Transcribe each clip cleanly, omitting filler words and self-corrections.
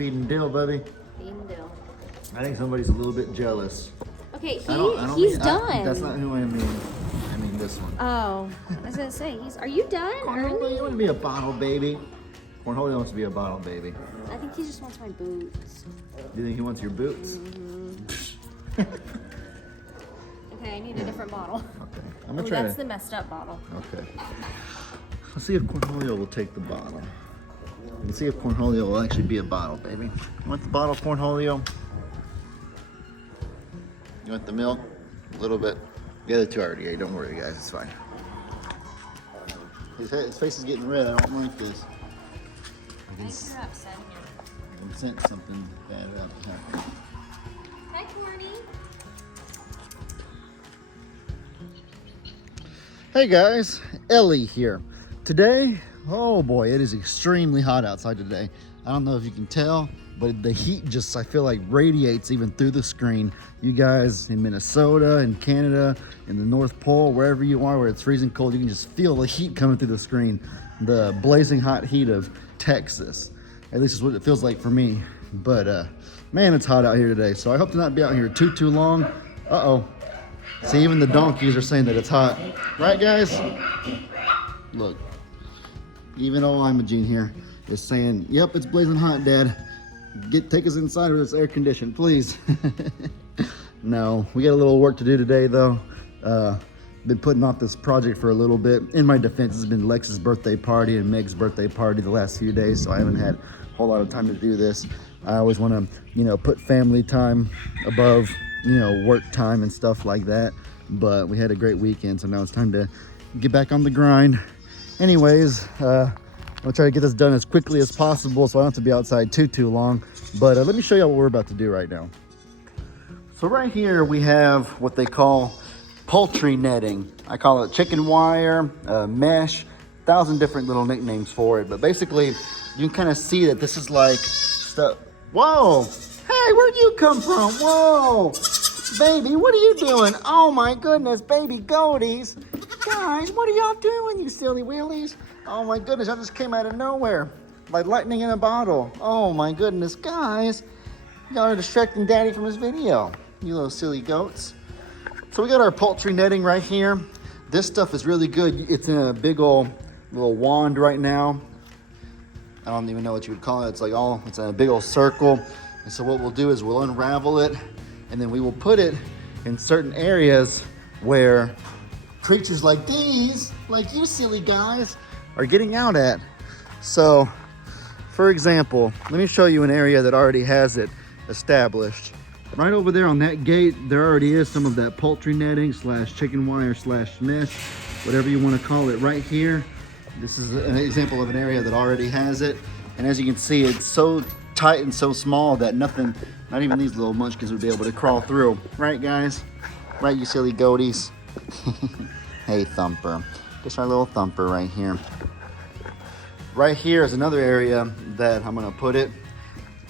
feeding Dill, buddy. Feeding Dill. I think somebody's a little bit jealous. Okay, I don't he's mean, done. That's not who I mean. I mean this one. Oh, I was gonna say, are you done? Cornholio, you want to be a bottle baby? Cornholio wants to be a bottle baby. I think he just wants my boots. Do you think he wants your boots? Mm-hmm. Okay, I need a different bottle. Okay. I'm gonna try That's to... the messed up bottle. Okay. Let's see if Cornholio will take the bottle. Let's see if Cornholio will actually be a bottle, baby. You want the bottle, Cornholio? You want the milk? A little bit. The other two already ate. Don't worry, guys. It's fine. His face is getting red. I don't like this. I think you're upset here. I can sense something bad about to happen. Hi, Corny. Hey guys, Ellie here. Today, oh boy, it is extremely hot outside today. I don't know if you can tell, but the heat just, I feel like, radiates even through the screen. You guys in Minnesota, in Canada, in the North Pole, wherever you are where it's freezing cold, you can just feel the heat coming through the screen. The blazing hot heat of Texas. At least it's what it feels like for me. But man, it's hot out here today. So I hope to not be out here too long. Uh-oh. See, even the donkeys are saying that it's hot. Right, guys? Look. Even old Imogene here is saying, yep, it's blazing hot, Dad. Take us inside where it's air conditioned, please. No, we got a little work to do today, though. Been putting off this project for a little bit. In my defense, it's been Lex's birthday party and Meg's birthday party the last few days, so I haven't had a whole lot of time to do this. I always want to, put family time above, work time and stuff like that. But we had a great weekend, so now it's time to get back on the grind. Anyways, I'll try to get this done as quickly as possible so I don't have to be outside too long. But let me show you what we're about to do right now. So right here we have what they call poultry netting. I call it chicken wire, mesh, 1,000 different little nicknames for it. But basically, you can kind of see that this is like stuff. Whoa! Hey, where'd you come from? Whoa! Baby, what are you doing? Oh my goodness, baby goaties. Guys, what are y'all doing, you silly wheelies? Oh my goodness, I just came out of nowhere. Like lightning in a bottle. Oh my goodness, guys. Y'all are distracting Daddy from his video. You little silly goats. So we got our poultry netting right here. This stuff is really good. It's in a big old little wand right now. I don't even know what you would call it. It's in a big old circle. And so what we'll do is we'll unravel it and then we will put it in certain areas where creatures like these, like you silly guys, are getting out at. So, for example, let me show you an area that already has it established. Right over there on that gate, there already is some of that poultry netting / chicken wire / mesh, whatever you want to call it right here. This is an example of an area that already has it. And as you can see, it's so tight and so small that nothing, not even these little munchkins would be able to crawl through. Right, guys? Right, you silly goaties? Hey, Thumper. Just our little Thumper right here. Right here is another area that I'm gonna put it.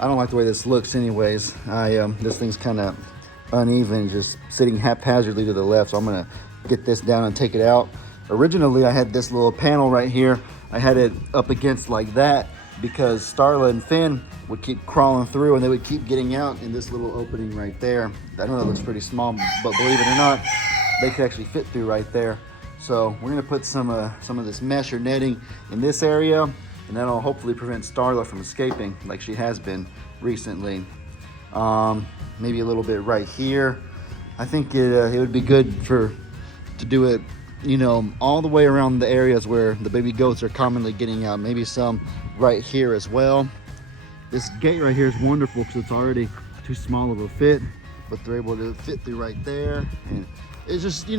I don't like the way this looks anyways. This thing's kind of uneven, just sitting haphazardly to the left, so I'm gonna get this down and take it out. Originally, I had this little panel right here. I had it up against like that because Starla and Finn would keep crawling through and they would keep getting out in this little opening right there. I know it looks pretty small, but believe it or not, they could actually fit through right there. So we're gonna put some of this mesh or netting in this area, and that'll hopefully prevent Starla from escaping like she has been recently. Maybe a little bit right here. I think it would be good to do it, all the way around the areas where the baby goats are commonly getting out. Maybe some right here as well. This gate right here is wonderful because it's already too small of a fit, but they're able to fit through right there. And it's just, it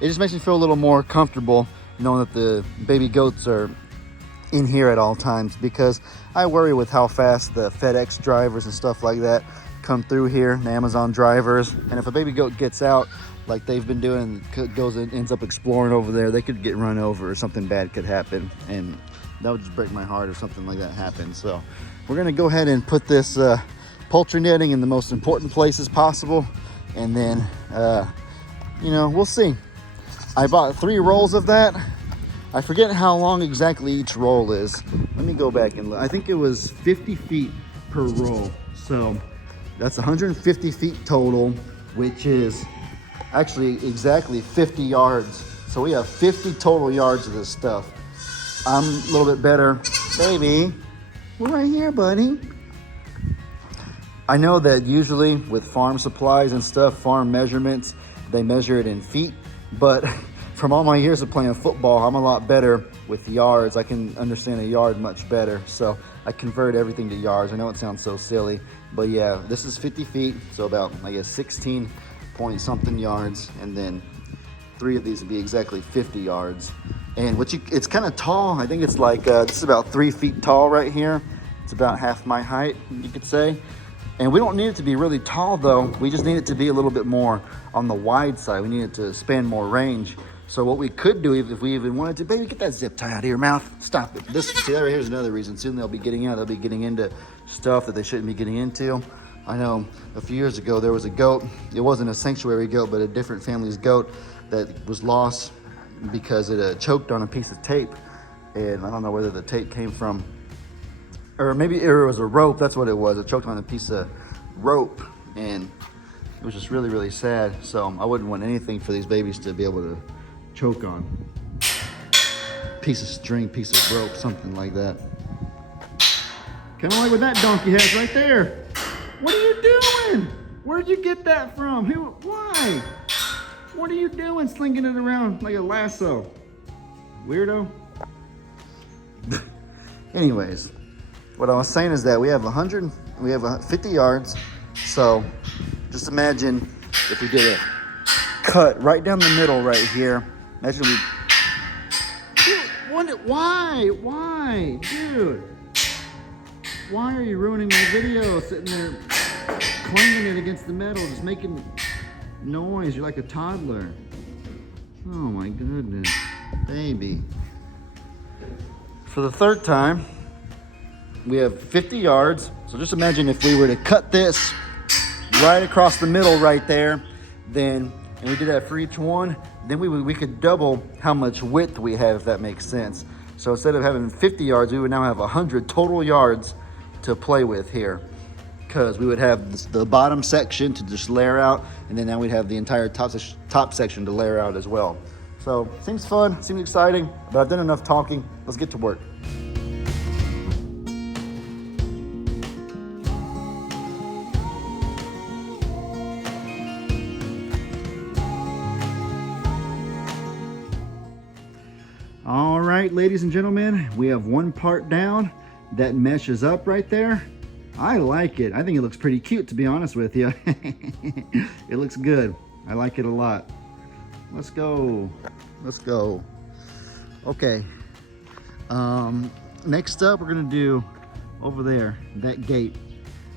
just makes me feel a little more comfortable knowing that the baby goats are in here at all times, because I worry with how fast the FedEx drivers and stuff like that come through here, the Amazon drivers. And if a baby goat gets out like they've been doing, goes and ends up exploring over there, they could get run over or something bad could happen, and that would just break my heart if something like that happens. So we're gonna go ahead and put this poultry netting in the most important places possible, and then we'll see. I bought 3 rolls of that. I forget how long exactly each roll is. Let me go back and look. I think it was 50 feet per roll. So that's 150 feet total, which is actually exactly 50 yards. So we have 50 total yards of this stuff. I'm a little bit better. Baby, we're right here, buddy. I know that usually with farm supplies and stuff, farm measurements, they measure it in feet, but from all my years of playing football, I'm a lot better with yards. I can understand a yard much better, so I convert everything to yards. I know it sounds so silly, but yeah, this is 50 feet, so about, I guess, 16 point something yards, and then 3 of these would be exactly 50 yards. And it's kind of tall. I think it's like, this is about 3 feet tall right here. It's about half my height, you could say. And we don't need it to be really tall though. We just need it to be a little bit more on the wide side. We need it to span more range. So what we could do if we even wanted to, baby, get that zip tie out of your mouth. Stop it. Here's another reason. Soon they'll be getting into stuff that they shouldn't be getting into. I know a few years ago there was a goat. It wasn't a sanctuary goat, but a different family's goat that was lost because it choked on a piece of tape. And I don't know whether the tape came from, or maybe it was a rope. That's what it was. It choked on a piece of rope, and it was just really, really sad. So I wouldn't want anything for these babies to be able to choke on. Piece of string, piece of rope, something like that. Kind of like what that donkey has right there. What are you doing? Where'd you get that from? Why? What are you doing slinging it around like a lasso? Weirdo. Anyways, what I was saying is that we have 50 yards. So just imagine if we did a cut right down the middle right here. Imagine why, dude? Why are you ruining my video? Sitting there clanging it against the metal, just making noise. You're like a toddler. Oh my goodness, baby. For the third time, we have 50 yards. So just imagine if we were to cut this right across the middle right there, and we did that for each one, then we could double how much width we have, if that makes sense. So instead of having 50 yards, we would now have 100 total yards to play with here, because we would have the bottom section to just layer out, and then now we'd have the entire top section to layer out as well. So seems fun, seems exciting, but I've done enough talking. Let's get to work. All right, ladies and gentlemen, we have one part down. That meshes up right there. I like it. I think it looks pretty cute, to be honest with you. It looks good. I like it a lot. Let's go. Let's go. Okay. Next up, we're gonna do over there, that gate.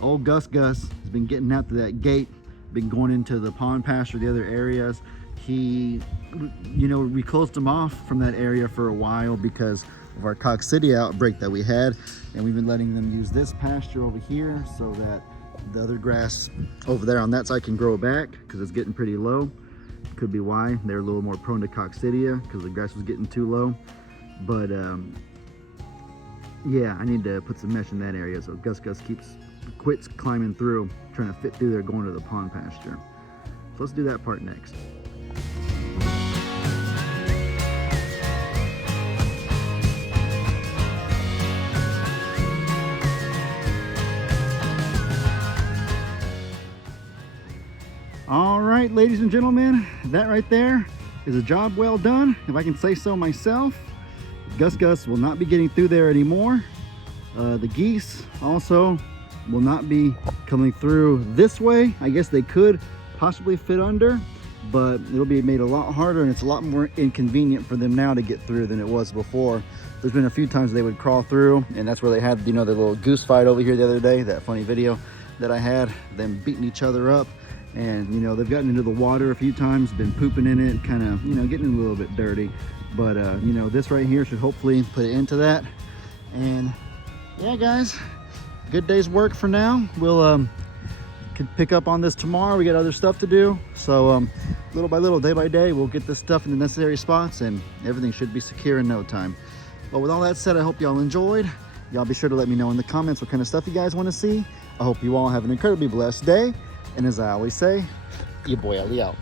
Old Gus has been getting out to that gate, been going into the pond pasture, the other areas. We closed him off from that area for a while because of our coccidia outbreak that we had, and we've been letting them use this pasture over here so that the other grass over there on that side can grow back, because it's getting pretty low. Could be why they're a little more prone to coccidia, because the grass was getting too low. But yeah, I need to put some mesh in that area so Gus quits climbing through, trying to fit through there going to the pond pasture. So let's do that part next. All right, ladies and gentlemen, that right there is a job well done, if I can say so myself. Gus will not be getting through there anymore. The geese also will not be coming through this way. I guess they could possibly fit under, but it'll be made a lot harder, and it's a lot more inconvenient for them now to get through than it was before. There's been a few times they would crawl through, and that's where they had, their little goose fight over here the other day, that funny video that I had, them beating each other up. And they've gotten into the water a few times, been pooping in it, kind of getting a little bit dirty. But this right here should hopefully put an end to that. And yeah, guys, good day's work for now. We'll could pick up on this tomorrow. We got other stuff to do, so little by little, day by day, we'll get this stuff in the necessary spots, and everything should be secure in no time. But with all that said, I hope y'all enjoyed, Y'all be sure to let me know in the comments what kind of stuff you guys want to see. I hope you all have an incredibly blessed day. And as I always say, your boy Ellie out.